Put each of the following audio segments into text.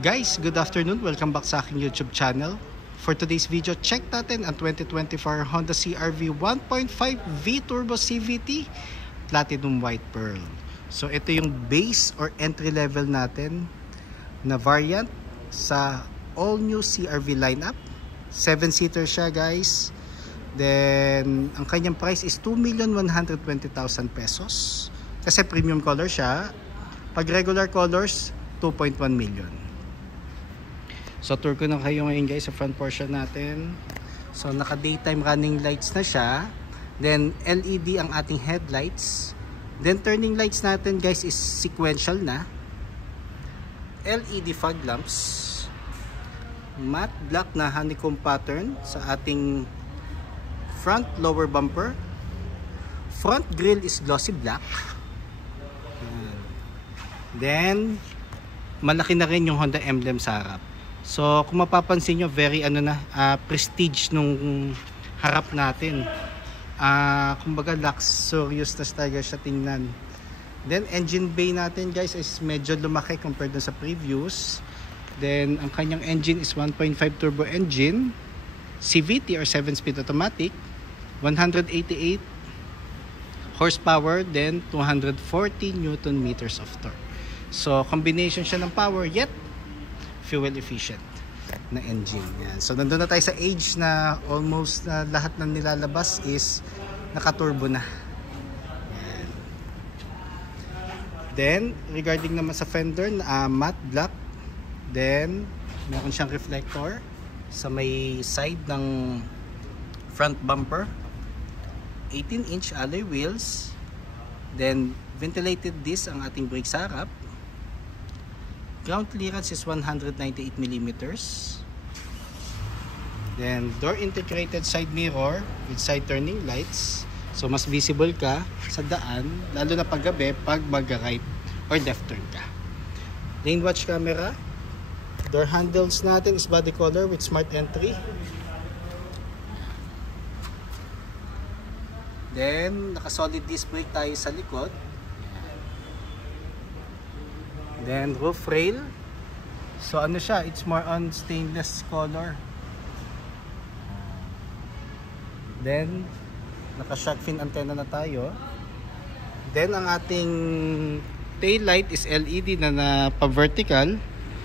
Guys, good afternoon. Welcome back sa aking YouTube channel. For today's video, check natin ang 2024 Honda CR-V 1.5 V-Turbo CVT Platinum White Pearl. So ito yung base or entry level natin na variant sa all new CR-V lineup. 7-seater siya, guys. Then ang kanyang price is 2,120,000 pesos. Kasi premium color siya. Pag regular colors, 2.1 million. So tour ko na kayo ngayon, guys, sa front portion natin. So naka daytime running lights na siya. Then LED ang ating headlights. Then turning lights natin, guys, is sequential na. LED fog lamps. Matte black na honeycomb pattern sa ating front lower bumper. Front grille is glossy black. Then malaki na rin yung Honda emblem sa harap. So kung mapapansin nyo, very prestige nung harap natin. Kumbaga luxurious na style siya tingnan. Then engine bay natin, guys, is medyo lumaki compared na sa previous. Then ang kanyang engine is 1.5 turbo engine, CVT or 7-speed automatic, 188 horsepower, then 240 Newton meters of torque. So combination siya ng power yet fuel efficient na engine. Yan. So nandun na tayo sa age na almost lahat ng nilalabas is naka-turbo na. Yan. Then regarding naman sa fender, matte black. Then meron siyang reflector sa may side ng front bumper. 18-inch alloy wheels. Then ventilated disc ang ating brake sa harap. Ground clearance is 198 mm. Then door integrated side mirror with side turning lights. So mas visible ka sa daan, lalo na pag gabi, pag mag-right or left turn ka. Lane watch camera. Door handles natin is body color with smart entry. Then naka-solid disc brake tayo sa likod. Then roof rail. So ano siya, it's more on stainless color. Then naka shark fin antenna na tayo. Then ang ating tail light is LED na pa vertical.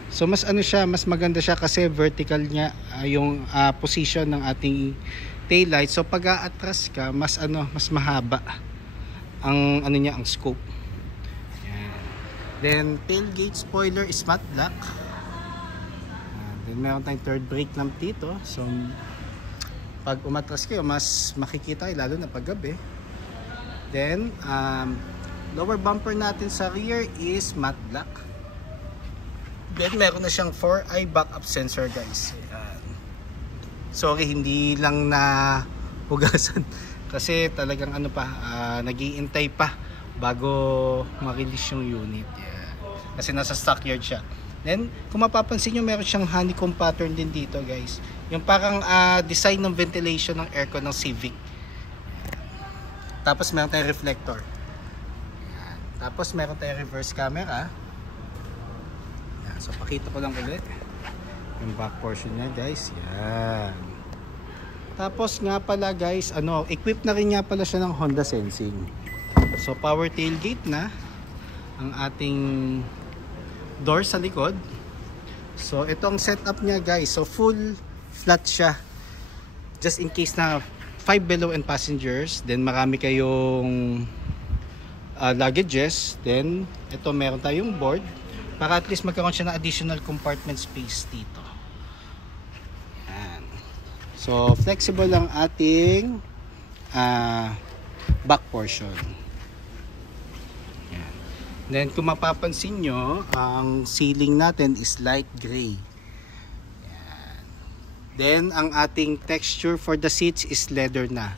So mas mas maganda siya kasi vertical niya yung position ng ating tail light. So pag aatras ka, mas mahaba ang ang scope. Then tailgate spoiler is matte black. Then meron tayong third brake lamp dito. So pag umatras kayo, mas makikita kayo, lalo na pag gabi. Then lower bumper natin sa rear is matte black. Then meron na siyang 4-eye backup sensor, guys. Sorry, hindi lang na hugasan kasi talagang nag-iintay pa bago ma-release yung unit. Kasi nasa stockyard siya. Then kung mapapansin nyo, meron siyang honeycomb pattern din dito, guys. Yung parang design ng ventilation ng aircon ng Civic. Tapos meron tayong reflector. Tapos meron tayong reverse camera. So pakita ko lang ulit yung back portion niya, guys. Yan. Tapos nga pala, guys, equipped na rin nga pala siya ng Honda Sensing. So power tailgate na ang ating door sa likod. So itong setup niya, guys, so full flat siya. Just in case na 5 below and passengers, then marami kayong luggages, then ito meron tayong board para at least magkaroon siya ng additional compartment space dito. Yan. So flexible ang ating back portion. Then kung mapapansin nyo, ang ceiling natin is light gray. Yan. Then ang ating texture for the seats is leather na.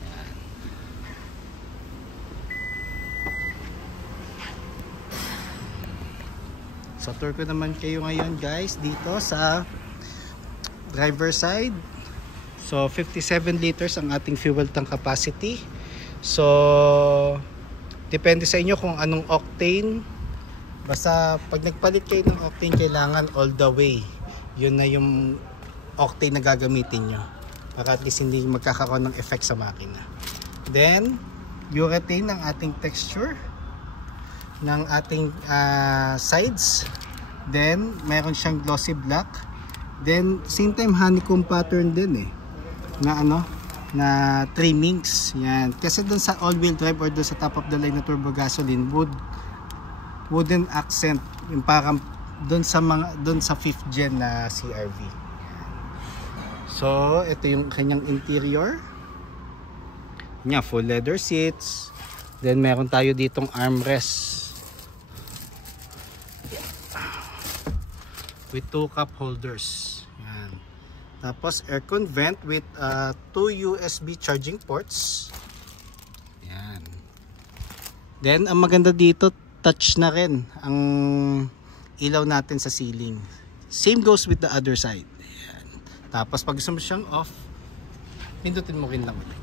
Yan. So tour ko naman kayo ngayon, guys, dito sa driver side. So 57 liters ang ating fuel tank capacity. So depende sa inyo kung anong octane Basta pag nagpalit kayo ng octane, kailangan all the way. Yun na yung octane na gagamitin nyo. Para at least hindi magkakaroon ng effect sa makina. Then, urethane ng ating texture. Ng ating sides. Then, meron siyang glossy black. Then, same time honeycomb pattern din na na trimmings. Yan. Kasi dun sa all-wheel drive or dun sa top of the line na turbo gasoline, wooden accent. Yung parang dun sa 5th gen na CR-V. So, ito yung kanyang interior. Nya, full leather seats. Then, meron tayo ditong armrest. With 2 cup holders. Yan. Tapos aircon vent with 2 USB charging ports. Yan. Then ang maganda dito, touch na rin ang ilaw natin sa ceiling. Same goes with the other side. Yan. Tapos pag gusto mo siyang off, pindutin mo rin lang ulit.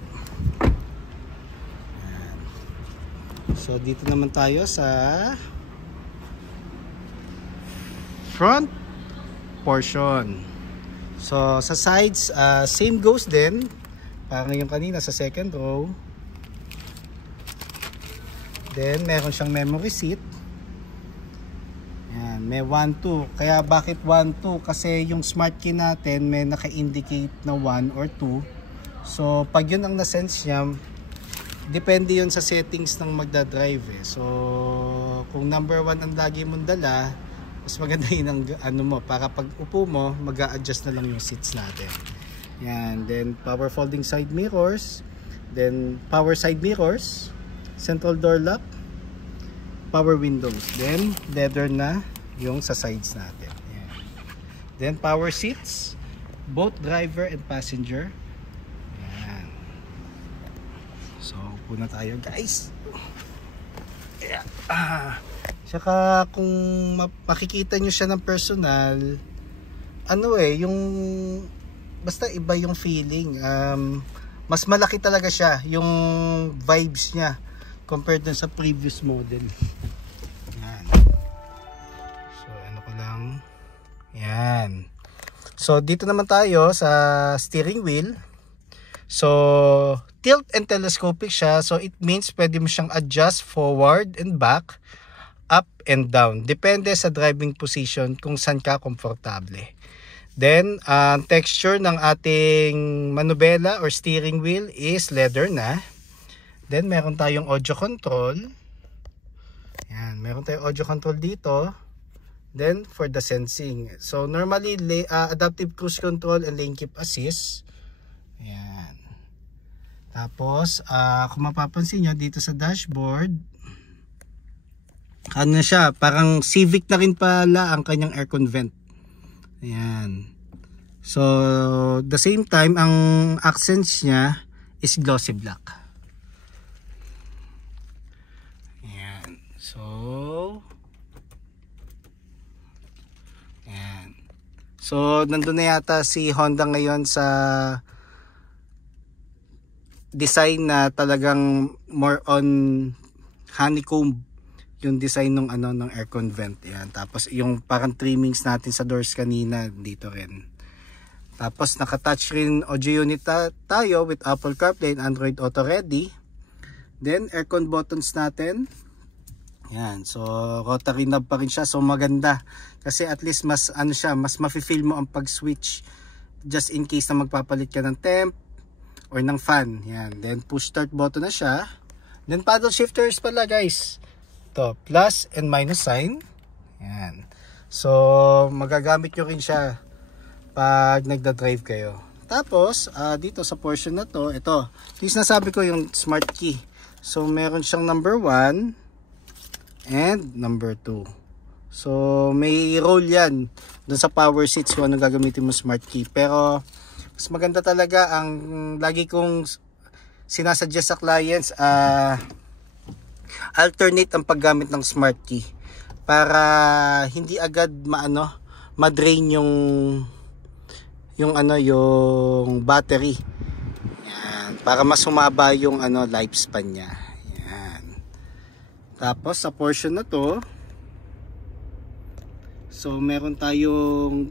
Yan. So dito naman tayo sa front portion. So sa sides, same goes din. Parang yung kanina sa second row. Then meron siyang memory seat. Yan, may 1-2. Kaya bakit 1-2? Kasi yung smart key natin may naka-indicate na 1 or 2. So pag yun ang nasense niya, depende yun sa settings ng magdadrive So kung number 1 ang lagi mong dala, mas maganda yun ang mo, para pag upo mo, mag-a-adjust na lang yung seats natin. Yan, then power folding side mirrors, then power side mirrors, central door lock, power windows, then leather na yung sa sides natin. Yan. Then power seats, both driver and passenger. Yan. So, upo na tayo guys. Yan. Saka kung makikita nyo siya ng personal, yung basta iba yung feeling. Mas malaki talaga siya, yung vibes niya compared dun sa previous model. Yan. So ano ko lang. Yan. So dito naman tayo sa steering wheel. So tilt and telescopic siya. So it means pwede mo siyang adjust forward and back, up and down. Depende sa driving position kung saan ka komportable. Then, texture ng ating manubela or steering wheel is leather na. Then, meron tayong audio control. Yan, meron tayong audio control dito. Then, for the sensing. So, normally, adaptive cruise control and lane keep assist. Yan. Tapos, kung mapapansin nyo, dito sa dashboard, ano siya, parang Civic na rin pala ang kanyang aircon vent. Ayan. So, the same time, ang accents niya is glossy black. Ayan. So, ayan. So, nandun na yata si Honda ngayon sa design na talagang more on honeycomb yung design ng ng aircon vent. Yan. Tapos yung parang trimmings natin sa doors kanina dito rin. Tapos naka-touch rin audio unit tayo with Apple CarPlay and Android Auto Ready. Then aircon buttons natin. Yan. So rotary knob pa rin siya. So maganda kasi at least mas mas mafe-feel mo ang pag-switch just in case na magpapalit ka ng temp or ng fan. Yan. Then push start button na siya. Then paddle shifters pala guys. To plus and minus sign. Yan. So magagamit nyo rin siya pag nagda-drive kayo. Tapos dito sa portion na to, ito yung sinasabi ko, yung smart key. So meron siyang number 1 and number 2. So may role yan dun sa power seats kung ano gagamitin mo smart key. Pero mas maganda talaga, ang lagi kong sinasuggest sa clients, alternate ang paggamit ng smart key para hindi agad ma-drain yung battery. Yan, para mas humaba yung lifespan niya. Yan. Tapos sa portion na to, So meron tayong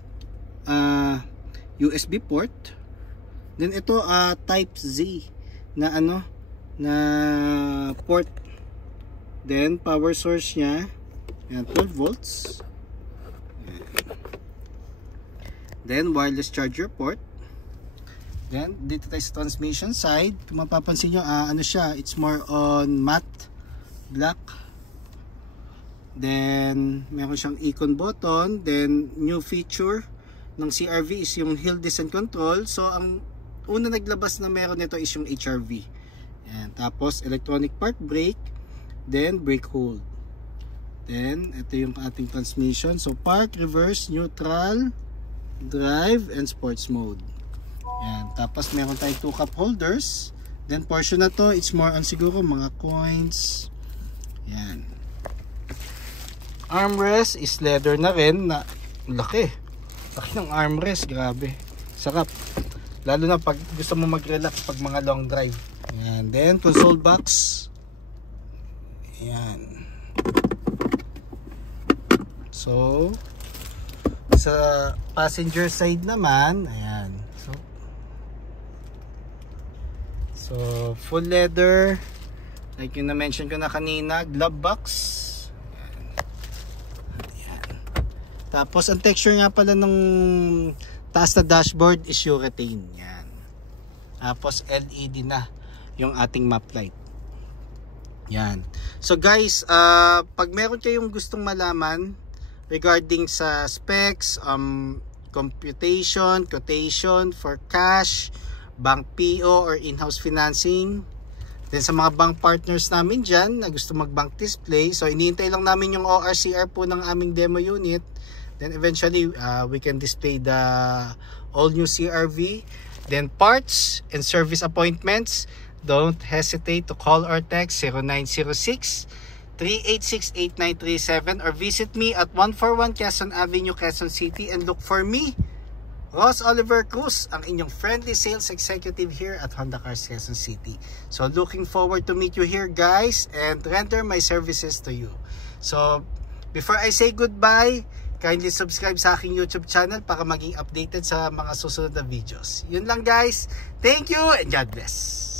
USB port. Then ito type Z na na port. Then power source niya, yan, 12 volts. Then wireless charger port. Then dito tayo sa transmission side. Kung mapapansin nyo, siya, it's more on matte black. Then meron siyang icon button. Then new feature ng CR-V is yung hill descent control. So ang una naglabas na meron nito is yung HRV. Yan. Tapos electronic park brake. Then brake hold. Then ito yung ating transmission. So park, reverse, neutral, drive, and sports mode. Yan. Tapos meron tayong 2 cup holders. Then portion na to, it's more on siguro mga coins. Yan. Armrest is leather na rin na laki. Laki ng armrest, grabe. Sarap. Lalo na pag gusto mo mag-relax pag mga long drive. Yan. Then console box. Yan. So sa passenger side naman, ayan. So full leather, like yung na-mention ko na kanina, glove box. Ayan. Tapos ang texture nga pala ng taas na dashboard is urethane. Yan. Tapos LED na yung ating map light. Yan. So guys, pag meron kayong gustong malaman regarding sa specs, computation, quotation for cash, bank PO or in-house financing, then sa mga bank partners namin dyan na gusto mag-bank display, so iniintay lang namin yung ORCR po ng aming demo unit, then eventually we can display the all new CR-V. Then parts and service appointments, don't hesitate to call or text 0906-386-8937 or visit me at 141 Quezon Avenue, Quezon City, and look for me, Ross Oliver Cruz, ang inyong friendly sales executive here at Honda Cars Quezon City. So looking forward to meet you here guys and render my services to you. So before I say goodbye, kindly subscribe sa aking YouTube channel para maging updated sa mga susunod na videos. Yun lang guys. Thank you and God bless.